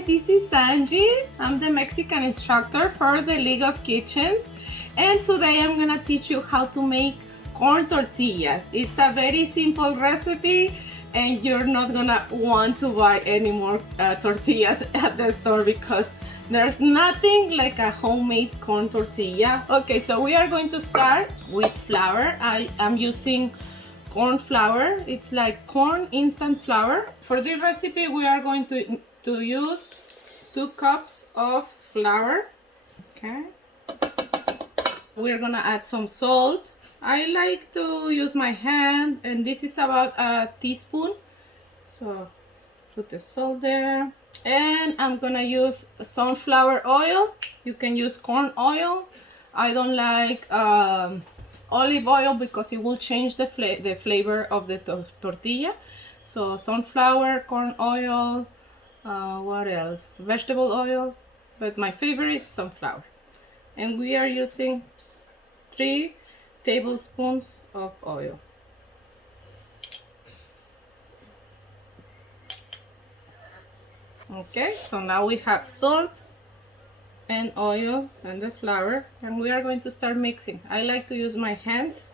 Hi, this is Angie. I'm the Mexican instructor for the League of Kitchens, and today I'm gonna teach you how to make corn tortillas. It's a very simple recipe and you're not gonna want to buy any more tortillas at the store because there's nothing like a homemade corn tortilla. Okay, so we are going to start with flour. I am using corn flour. It's like corn instant flour. For this recipe we are going to use 2 cups of flour. Okay, we're gonna add some salt. I like to use my hand, and this is about a teaspoon, so put the salt there. And I'm gonna use sunflower oil. You can use corn oil. I don't like olive oil because it will change the flavor of the tortilla. So sunflower, corn oil, what else? Vegetable oil, but my favorite, sunflower. And we are using 3 tablespoons of oil. Okay, so now we have salt and oil and the flour, and we are going to start mixing. I like to use my hands.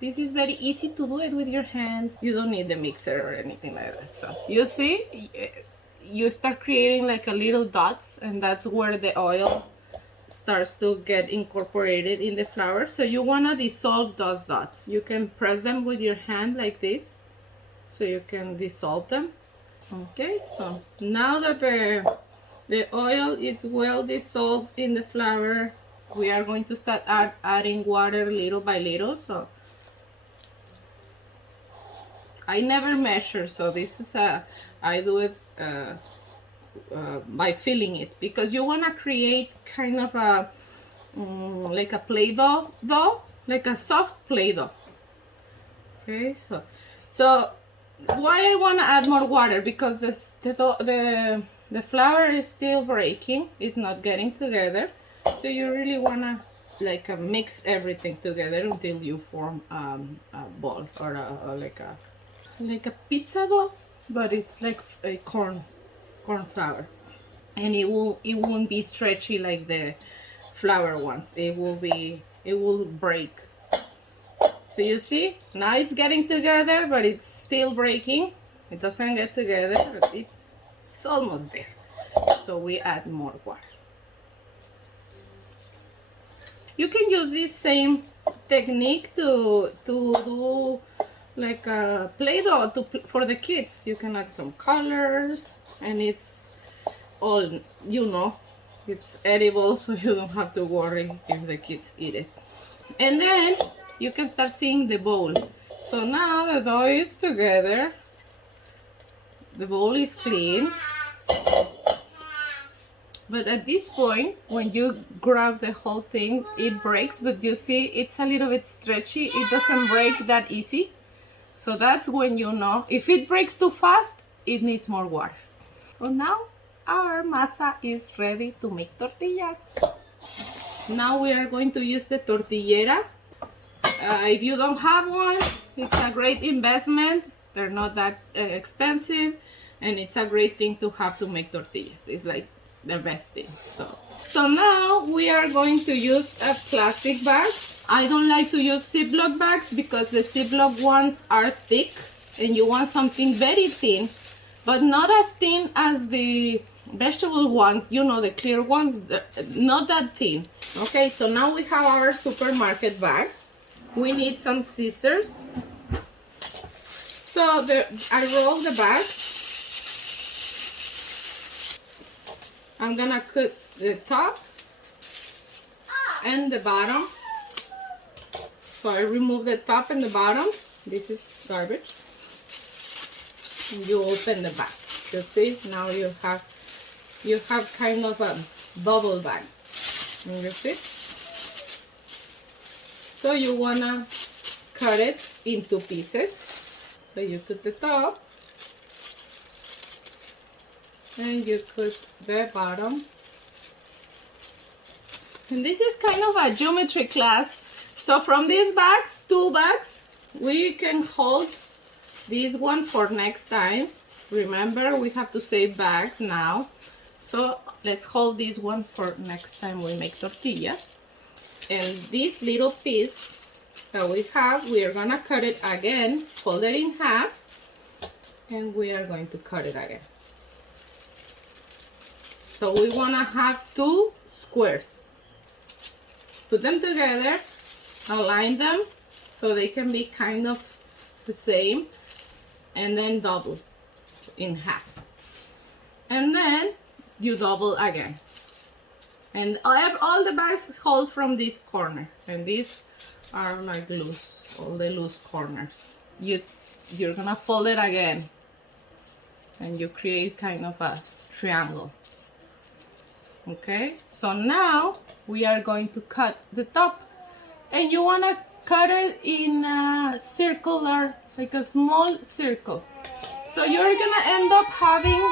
This is very easy to do it with your hands. You don't need the mixer or anything like that. So you see, you start creating like a little dots, and that's where the oil starts to get incorporated in the flour. So you want to dissolve those dots. You can press them with your hand like this so you can dissolve them. Okay, so now that the oil is well dissolved in the flour, we are going to start adding water little by little. So I never measure, so this is I do it by feeling it, because you want to create kind of a like a play-doh, like a soft play-doh. Okay, so why I want to add more water, because the flour is still breaking, it's not getting together. So you really want to like mix everything together until you form a ball, or like a pizza dough, but it's like a corn flour, and it won't be stretchy like the flour ones. It will break. So you see, now it's getting together, but it's still breaking. It doesn't get together, but it's almost there. So we add more water. You can use this same technique to do like a play-doh for the kids. You can add some colors, and it's all, it's edible, so you don't have to worry if the kids eat it. And then you can start seeing the bowl. So now the dough is together, the bowl is clean, but at this point, when you grab the whole thing, it breaks. But you see, it's a little bit stretchy. It doesn't break that easy. So that's when you know. If it breaks too fast, it needs more water. So now our masa is ready to make tortillas. Now we are going to use the tortillera. If you don't have one, it's a great investment. They're not that expensive, and it's a great thing to have to make tortillas. It's like the best thing. So now we are going to use a plastic bag. I don't like to use Ziploc bags because the Ziploc ones are thick, and you want something very thin, but not as thin as the vegetable ones, the clear ones, not that thin. Okay, so now we have our supermarket bag. We need some scissors. So I roll the bag. I'm gonna cut the top and the bottom. So I remove the top and the bottom. This is garbage. And you open the bag. You see, now you have kind of a bubble bag. And you see? So you wanna cut it into pieces. So you cut the top, and you cut the bottom. And this is kind of a geometry class. So from these bags, 2 bags, we can hold this one for next time. Remember, we have to save bags now. So let's hold this one for next time we make tortillas. And this little piece that we have, we are gonna cut it again, fold it in half, and we are going to cut it again. So we wanna have 2 squares. Put them together, align them so they can be kind of the same, and then double in half. And then you double again. And all the bags hold from this corner, and these are like loose, all the loose corners. You're gonna fold it again, and you create kind of a triangle. Okay, so now we are going to cut the top, and you wanna cut it in a circular, like a small circle. So you're gonna end up having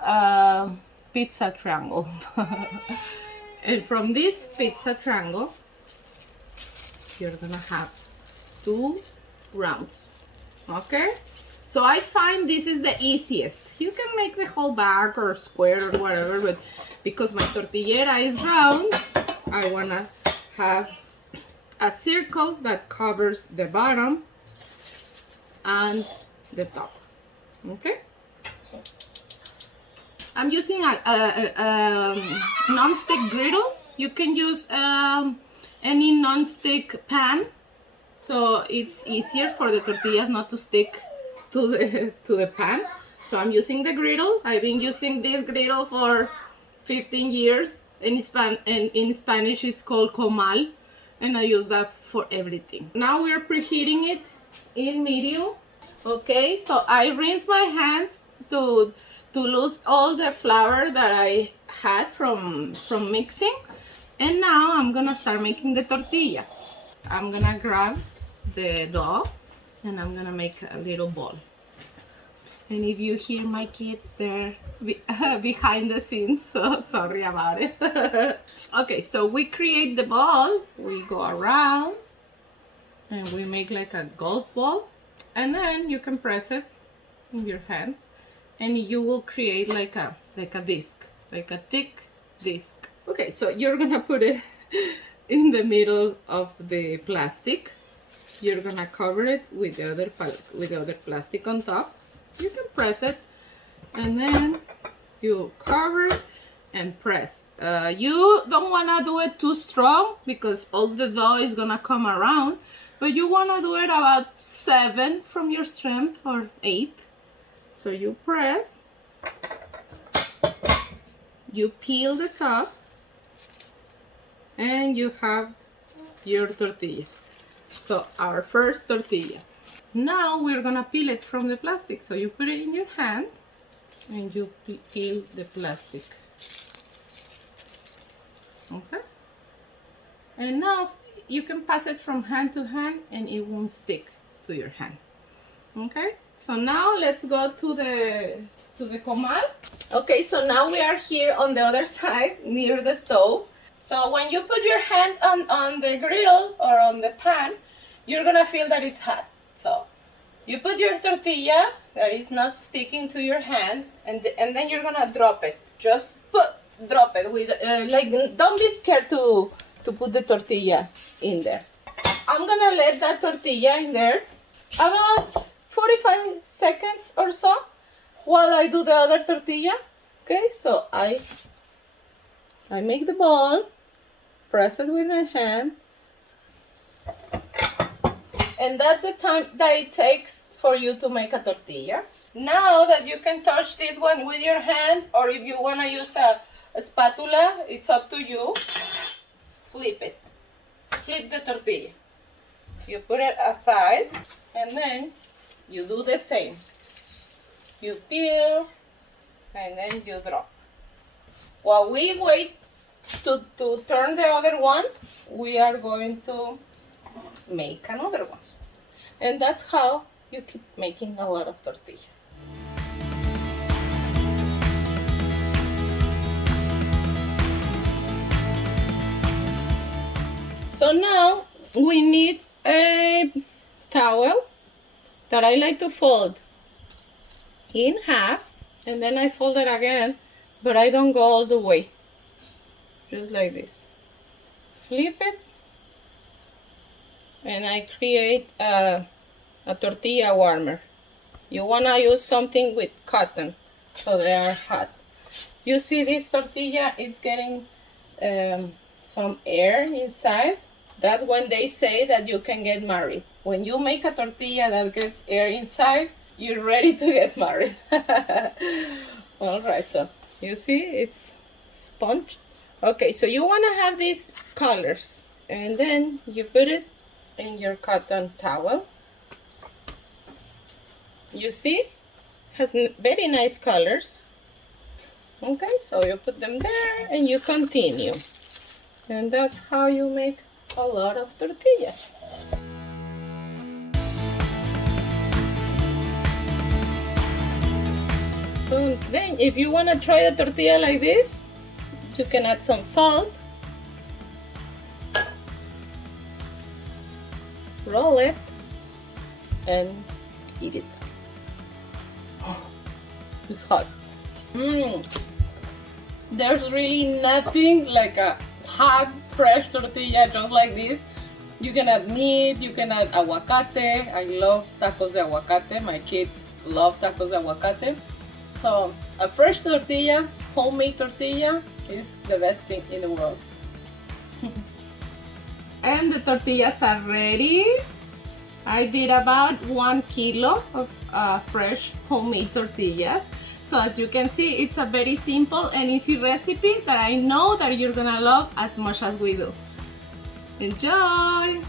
a pizza triangle. And from this pizza triangle, you're gonna have 2 rounds. Okay, so I find this is the easiest. You can make the whole bag or square or whatever, but because my tortillera is round, I wanna have a circle that covers the bottom and the top. Okay, I'm using a non-stick griddle. You can use any non-stick pan, so it's easier for the tortillas not to stick to the pan. So I'm using the griddle. I've been using this griddle for 15 years. In Spanish it's called comal, and I use that for everything. Now we're preheating it in medium. Okay, so I rinse my hands to lose all the flour that I had from mixing. And now I'm gonna start making the tortilla. I'm gonna grab the dough and I'm gonna make a little ball. And if you hear my kids, they're behind the scenes, so sorry about it. Okay, so we create the ball, we go around, and we make like a golf ball, and then you can press it in your hands, and you will create like a disc, like a thick disc. Okay, so you're gonna put it in the middle of the plastic. You're gonna cover it with the other plastic on top. You can press it, and then you cover it and press. You don't wanna do it too strong because all the dough is gonna come around, but you wanna do it about 7 from your strength or 8. So you press, you peel the top, and you have your tortilla. So our first tortilla. Now we're gonna peel it from the plastic. So you put it in your hand and you peel the plastic. Okay? And now you can pass it from hand to hand and it won't stick to your hand. Okay? So now let's go to the comal. Okay, so now we are here on the other side near the stove. So when you put your hand on the griddle or on the pan, you're gonna feel that it's hot. So you put your tortilla that is not sticking to your hand, and then you're gonna drop it. Just drop it with like, don't be scared to put the tortilla in there. I'm gonna let that tortilla in there about 45 seconds or so while I do the other tortilla. Okay, so I make the ball, press it with my hand, and that's the time that it takes for you to make a tortilla. Now that you can touch this one with your hand, or if you want to use a spatula, it's up to you. Flip it. Flip the tortilla. You put it aside, and then you do the same. You peel, and then you drop. While we wait to turn the other one, we are going to make another one. And that's how you keep making a lot of tortillas. So now we need a towel that I like to fold in half, and then I fold it again, but I don't go all the way. Just like this. Flip it, and I create a tortilla warmer. You wanna use something with cotton, so they are hot. You see this tortilla, it's getting some air inside. That's when they say that you can get married. When you make a tortilla that gets air inside, you're ready to get married. All right, so you see it's sponge. Okay, so you want to have these colors, and then you put it in your cotton towel. You see, has very nice colors. Okay, so you put them there and you continue. And that's how you make a lot of tortillas. So then if you want to try a tortilla like this, you can add some salt, roll it, and eat it. It's hot. There's really nothing like a hot, fresh tortilla just like this. You can add meat, you can add aguacate. I love tacos de aguacate. My kids love tacos de aguacate. So a fresh tortilla, homemade tortilla, is the best thing in the world. And the tortillas are ready. I did about 1 kilo of fresh homemade tortillas. So as you can see, it's a very simple and easy recipe that I know that you're gonna love as much as we do. Enjoy!